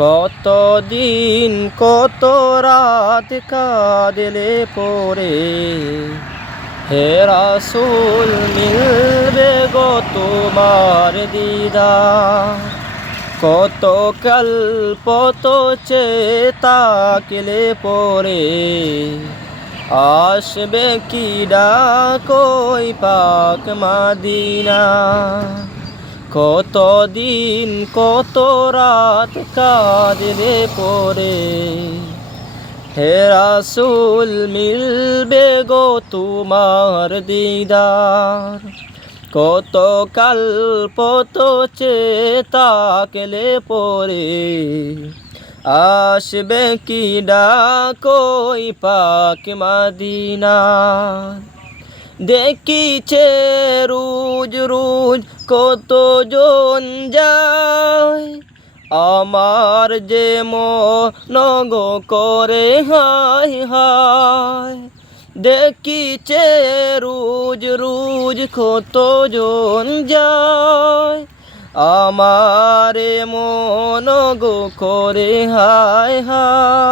কত দিন কত রাত কাঁদলে পরে, হে রাসূল মিলবে গো তোমার দিদার। কত কল্প তো চেয়ে তাকলে পরে, আসবে কি ডাক ওই পাক মদিনা। কত দিন কত রাত কাঁদলে পরে, হে রাসূল মিলবে গো তোমার দিদার। কত কল্প তো চেয়ে তাকলে পরে, আসবে কি ডাক ওই পাক মদিনা। দেখিছে রোজ রোজ কত জন যায়, আমার যে মন গো করে হায় হায়। দেখিছে রোজ রোজ কত জন যায়, আমার মন গো করে হায় হায়।